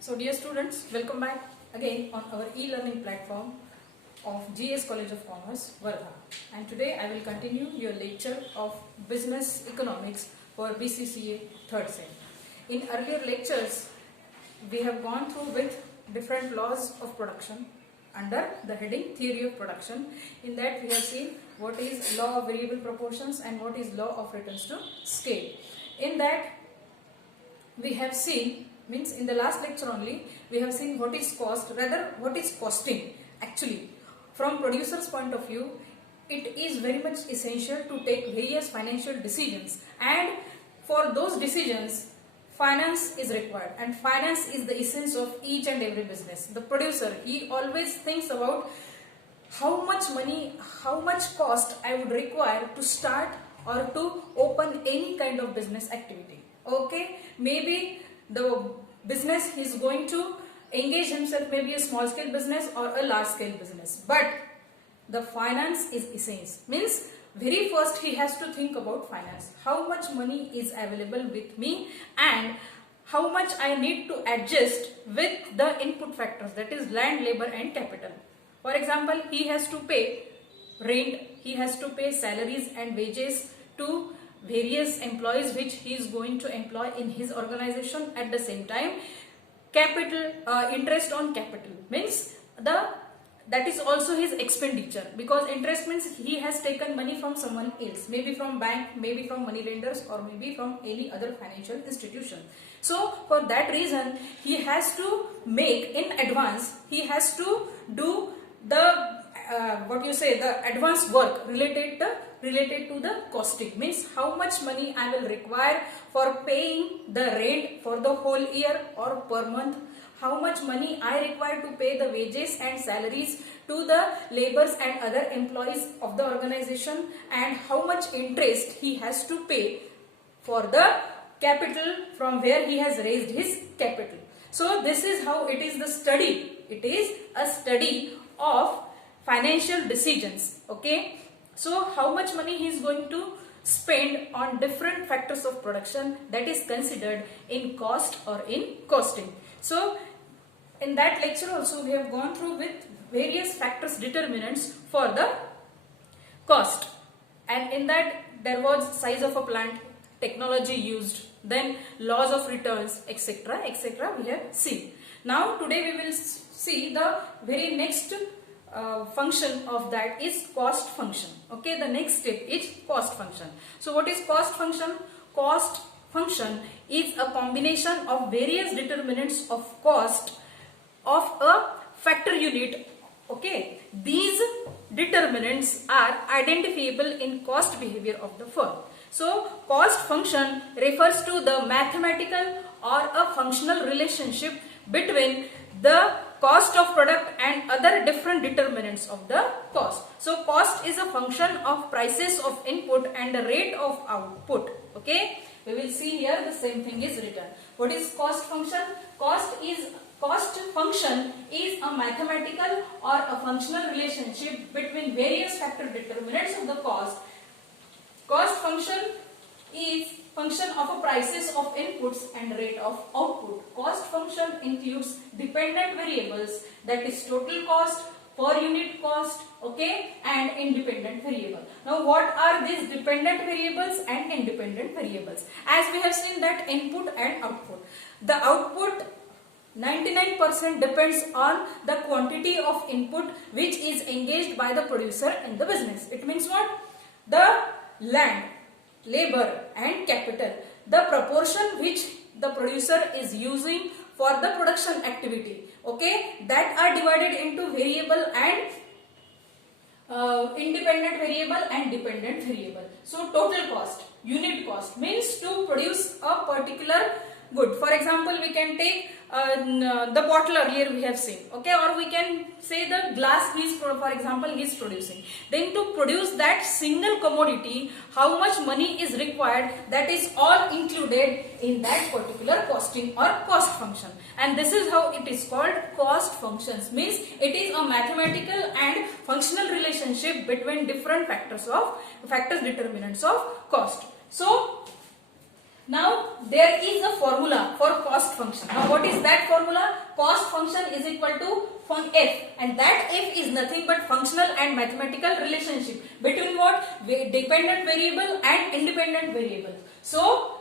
So dear students, welcome back again on our e-learning platform of GS College of Commerce, Wardha. And today I will continue your lecture of Business Economics for BCCA 3rd Sem. In earlier lectures, we have gone through with different laws of production under the heading Theory of Production. In that we have seen what is law of variable proportions and what is law of returns to scale. In that we have seen, means in the last lecture only, we have seen what is cost, rather what is costing. Actually, from producer's point of view, it is very much essential to take various financial decisions, and for those decisions finance is required, and finance is the essence of each and every business. The producer, he always thinks about how much money, how much cost I would require to start or to open any kind of business activity. Okay, maybe the business is going to engage himself, maybe a small scale business or a large scale business, but the finance is essence. Means very first he has to think about finance, how much money is available with me and how much I need to adjust with the input factors, that is land, labor and capital. For example, he has to pay rent, he has to pay salaries and wages to various employees which he is going to employ in his organization. At the same time, capital, interest on capital, means that is also his expenditure, because interest means he has taken money from someone else, maybe from bank, maybe from money lenders, or maybe from any other financial institution. So for that reason he has to make in advance, he has to do the the advanced work related to the costing, means how much money I will require for paying the rent for the whole year or per month, how much money I require to pay the wages and salaries to the laborers and other employees of the organization, and how much interest he has to pay for the capital from where he has raised his capital. So this is how it is the study. It is a study of financial decisions. Okay, so how much money he is going to spend on different factors of production, that is considered in cost or in costing. So in that lecture also we have gone through with various factors determinants for the cost, and in that there was size of a plant, technology used, then laws of returns, etc., etc. we have seen. Now today we will see the very next function of that is cost function. Okay, the next step is cost function. So what is cost function? Cost function is a combination of various determinants of cost of a factor unit. Okay, these determinants are identifiable in cost behavior of the firm. So cost function refers to the mathematical or a functional relationship between the cost of product and other different determinants of the cost. So cost is a function of prices of input and the rate of output. Okay, we will see here the same thing is written. What is cost function? Cost function is a mathematical or a functional relationship between various factor determinants of the cost. Cost function is function of a prices of inputs and rate of output. Cost function includes dependent variables, that is total cost, per unit cost, okay, and independent variable. Now what are these dependent variables and independent variables? As we have seen that input and output. The output 99% depends on the quantity of input which is engaged by the producer in the business. It means what? The land, labor and capital, the proportion which the producer is using for the production activity, okay, that are divided into variable and independent variable and dependent variable. So total cost, unit cost, means to produce a particular good. For example, we can take the bottle earlier we have seen, okay, or we can say the glass for example he is producing. Then to produce that single commodity, how much money is required, that is all included in that particular costing or cost function, and this is how it is called cost functions. Means it is a mathematical and functional relationship between different factors determinants of cost. So now there is a formula for cost cost function. Now what is that formula? Cost function is equal to f, and that f is nothing but functional and mathematical relationship between what? Dependent variable and independent variable. So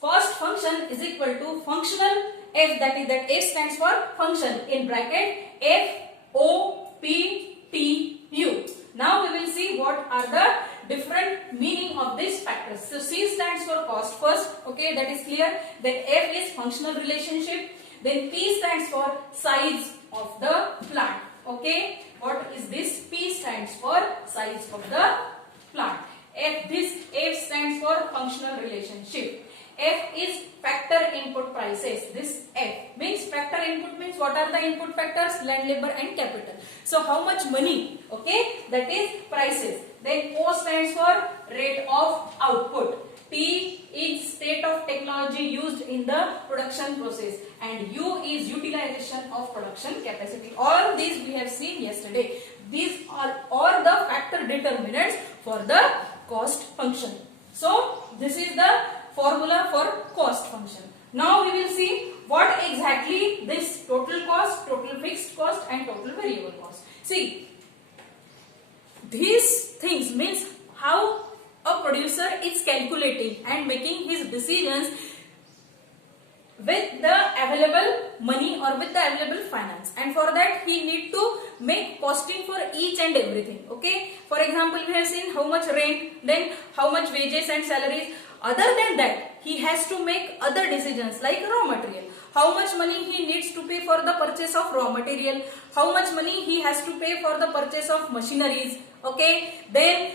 cost function is equal to functional f, that f stands for function in bracket f o p t u. Now we will see what are the different meaning of these factors. So C stands for cost first, okay, that is clear. Then F is functional relationship. Then P stands for size of the plant, okay. What is this? P stands for size of the plant. F stands for functional relationship. F is factor input prices. This F means factor input means what are the input factors? Land, labor and capital. So how much money? Okay, that is prices. Then O stands for rate of output. T is state of technology used in the production process, and U is utilization of production capacity. All these we have seen yesterday. These are all the factor determinants for the cost function. So this is the formula for cost function. Now we will see what exactly this total cost, total fixed cost and total variable cost. See, these things means how a producer is calculating and making his decisions with the available money or with the available finance, and for that he need to make costing for each and everything, okay. For example, we have seen how much rent, then how much wages and salaries. Other than that, he has to make other decisions like raw material. How much money he needs to pay for the purchase of raw material, how much money he has to pay for the purchase of machineries, okay. Then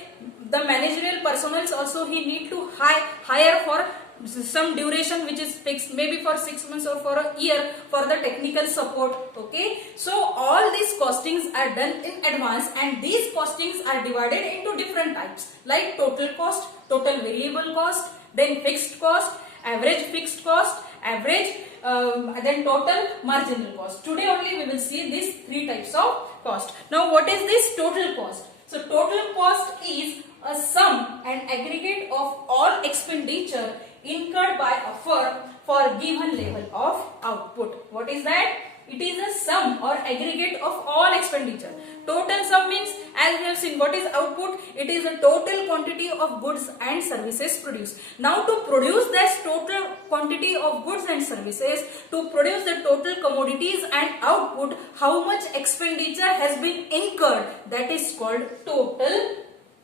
the managerial personnel also he need to hire for some duration which is fixed, maybe for 6 months or for a year, for the technical support, okay. So all these costings are done in advance, and these costings are divided into different types like total cost, total variable cost, then fixed cost, average fixed cost, average then total marginal cost. Today only we will see these three types of cost. Now what is this total cost? So total cost is a sum and aggregate of all expenditure incurred by a firm for given level of output. What is that? It is a sum or aggregate of all expenditure. Total sum means, as we have seen, what is output? It is a total quantity of goods and services produced. Now to produce this total quantity of goods and services, to produce the total commodities and output, how much expenditure has been incurred, that is called total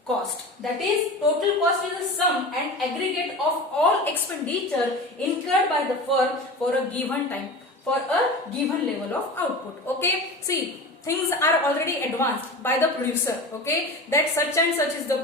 cost. That is, total cost is a sum and aggregate of all expenditure incurred by the firm for a given time, for a given level of output, okay. See, things are already advanced by the producer, okay, that such and such is the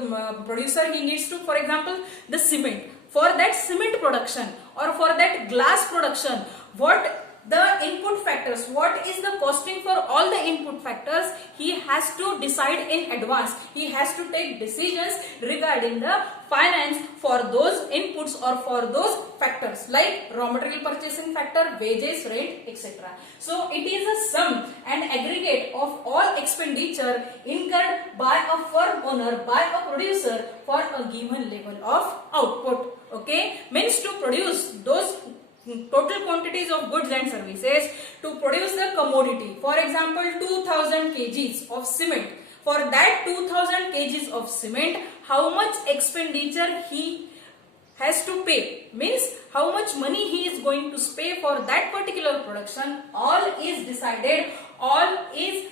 producer, he needs to, for example, the cement. For that cement production or for that glass production, what the input factors, what is the costing for all the input factors, he has to decide in advance. He has to take decisions regarding the finance for those inputs or for those factors like raw material purchasing factor, wages, rent, etc. So it is a sum and aggregate of all expenditure incurred by a firm owner, by a producer for a given level of output, okay. Means to produce those total quantities of goods and services, to produce the commodity, for example 2000 kgs of cement. For that 2000 kgs of cement, how much expenditure he has to pay, means how much money he is going to pay for that particular production, all is decided, all is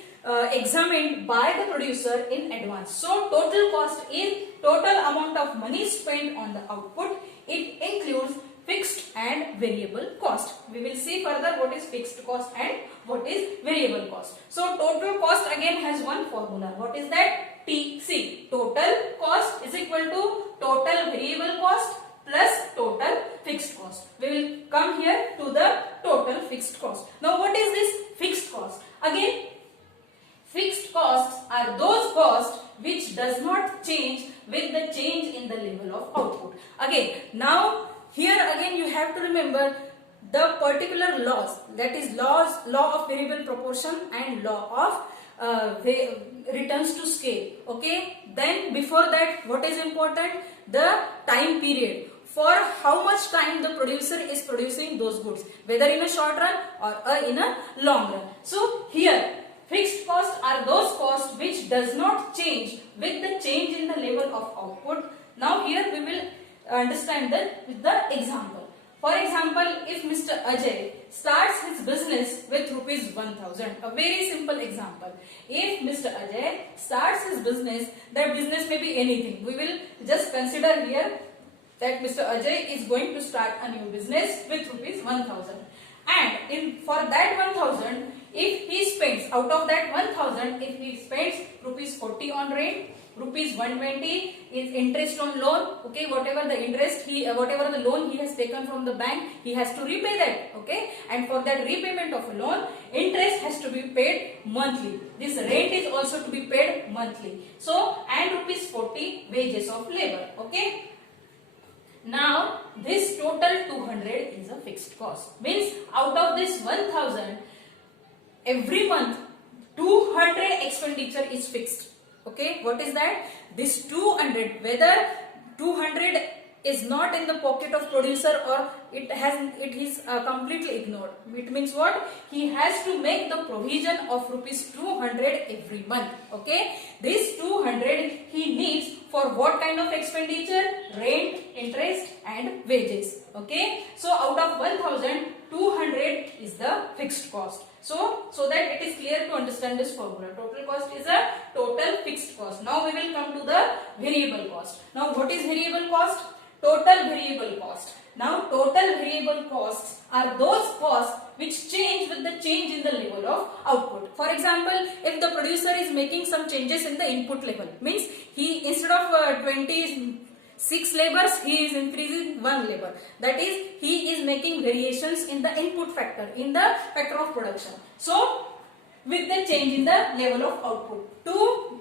examined by the producer in advance. So total cost is total amount of money spent on the output. It includes fixed and variable cost. We will see further what is fixed cost and what is variable cost. So total cost again has one formula. What is that? TC. Total cost is equal to total variable cost plus total fixed cost. We will come here to the total fixed cost. Now what is this fixed cost? Again, fixed costs are those costs which does not change with the change in the level of output. Again, now here again you have to remember the particular laws, that is law of variable proportion and law of returns to scale, okay. Then before that, what is important? The time period. for how much time the producer is producing those goods, whether in a short run or in a long run. So here fixed costs are those costs which does not change with the change in the level of output. Now here we will understand that with the example. For example, if Mr. Ajay starts his business with rupees 1000, a very simple example. If Mr. Ajay starts his business, that business may be anything. We will just consider here that Mr. Ajay is going to start a new business with rupees 1000. And for that 1000, if he spends, out of that 1000, if he spends rupees 40 on rent, rupees 120 is interest on loan, okay, whatever the interest whatever the loan he has taken from the bank, he has to repay that, okay, and for that repayment of a loan, interest has to be paid monthly. This rent is also to be paid monthly. So, and rupees 40 wages of labor, okay. Now, this total 200 is a fixed cost. Means out of this 1000, every month 200 expenditure is fixed. Okay, what is that? This 200, whether 200 is not in the pocket of producer or it is completely ignored. It means what? He has to make the provision of rupees 200 every month. Okay, this 200 he needs for what kind of expenditure? Rent, interest and wages. Okay, so out of 1000, 200 is the fixed cost. So that it is clear to understand this formula. Total cost is a total fixed cost. Now we will come to the variable cost. Now what is variable cost? Total variable cost. Now total variable costs are those costs which change with the change in the level of output. For example, if the producer is making some changes in the input level, means he instead of 26 labors, he is increasing 1 labor. That is, he is making variations in the input factor, in the factor of production. So, with the change in the level of output, to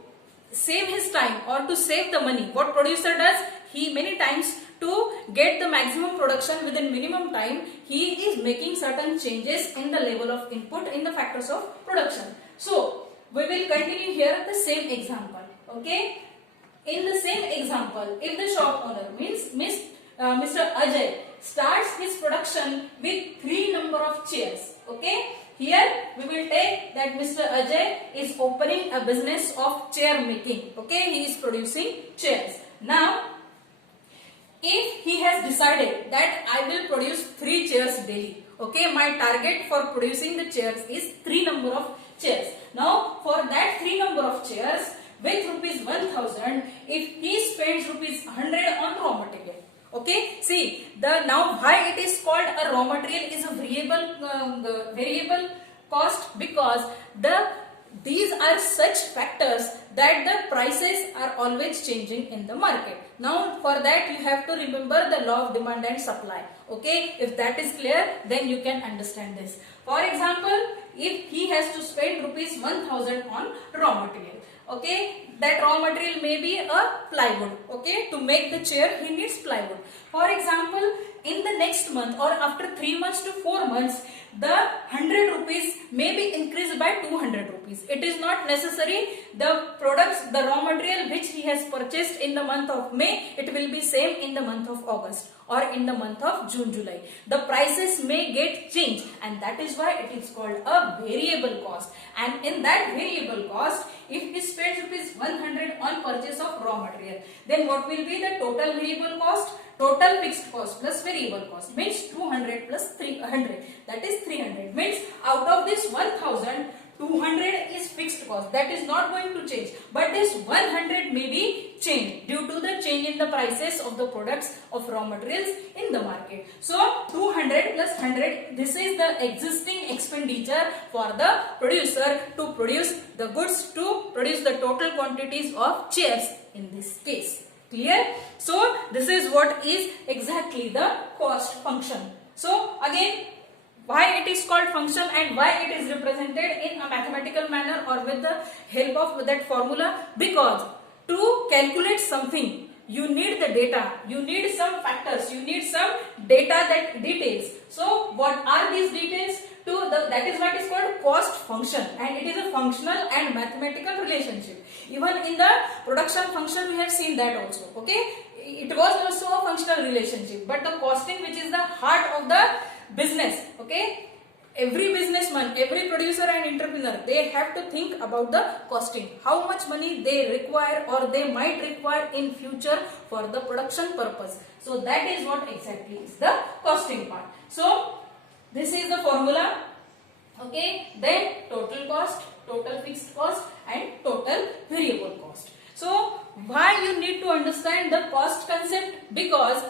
save his time or to save the money, what producer does? He many times, to get the maximum production within minimum time, he is making certain changes in the level of input in the factors of production. So, we will continue here the same example. Okay. In the same example, if the shop owner means Mr. Ajay starts his production with 3 number of chairs. Okay. Here we will take that Mr. Ajay is opening a business of chair making. Okay. He is producing chairs. Now, if he has decided that I will produce 3 chairs daily, okay, my target for producing the chairs is 3 number of chairs. Now, for that 3 number of chairs, with rupees 1000, if he spends rupees 100 on raw material, okay, see, now why it is called a raw material is a variable cost, because these are such factors that the prices are always changing in the market. Now for that you have to remember the law of demand and supply. Okay, if that is clear, then you can understand this. For example, if he has to spend rupees 1000 on raw material, okay, that raw material may be a plywood. Okay, to make the chair he needs plywood. For example, in the next month or after 3 months to 4 months, the 100 rupees may be increased by 200 rupees. It is not necessary the products, the raw material which he has purchased in the month of May, it will be same in the month of August or in the month of June, July. The prices may get changed, and that is why it is called a variable cost. And in that variable cost, if he spends rupees 100 on purchase of raw material, then what will be the total variable cost? Total fixed cost plus variable cost means 200 plus 300, that is 300. Means out of this 1000, 200 is fixed cost, that is not going to change, but this 100 may be changed due to the change in the prices of the products of raw materials in the market. So 200 plus 100, this is the existing expenditure for the producer to produce the goods, to produce the total quantities of chairs in this case. Clear? So this is what is exactly the cost function. So again, why it is called function and why it is represented in a mathematical manner or with the help of that formula? Because to calculate something, you need the data, you need some factors, you need some data, that details. So what are these details? That is what is called cost function, and it is a functional and mathematical relationship. Even in the production function we have seen that also. Okay, it was also a functional relationship, but the costing, which is the heart of the business, okay, every businessman, every producer and entrepreneur, they have to think about the costing, how much money they require or they might require in future for the production purpose. So that is what exactly is the costing part. So this is the formula, okay. Then total cost, total fixed cost and total variable cost. So why you need to understand the cost concept? Because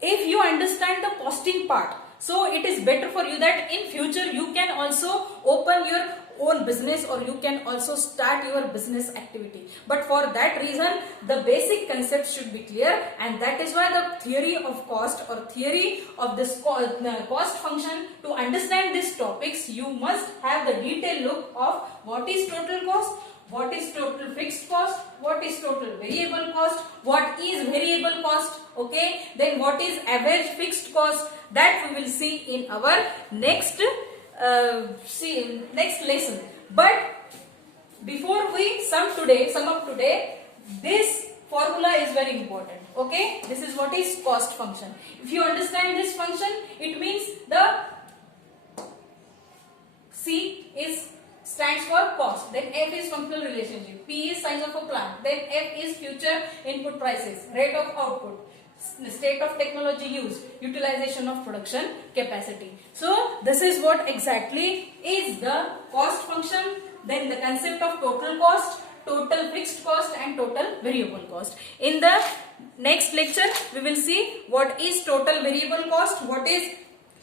if you understand the costing part, so it is better for you that in future you can also open your own business or you can also start your business activity. But for that reason, the basic concept should be clear, and that is why the theory of cost or theory of this cost function, to understand these topics, you must have the detailed look of what is total cost, what is total fixed cost, what is total variable cost, what is variable cost, okay, then what is average fixed cost. That we will see in our next next lesson. But before we sum up today, this formula is very important, okay. This is what is cost function. If you understand this function, it means the C is stands for cost, then F is functional relationship, P is size of a plant, then F is future input prices, rate of output, state of technology used, utilization of production capacity. So this is what exactly is the cost function. Then the concept of total cost, total fixed cost and total variable cost. In the next lecture we will see what is total variable cost, what is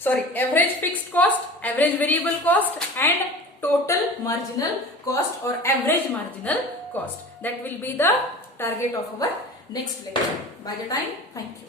average fixed cost, average variable cost and total marginal cost or average marginal cost. That will be the target of our next lecture. By the time, thank you.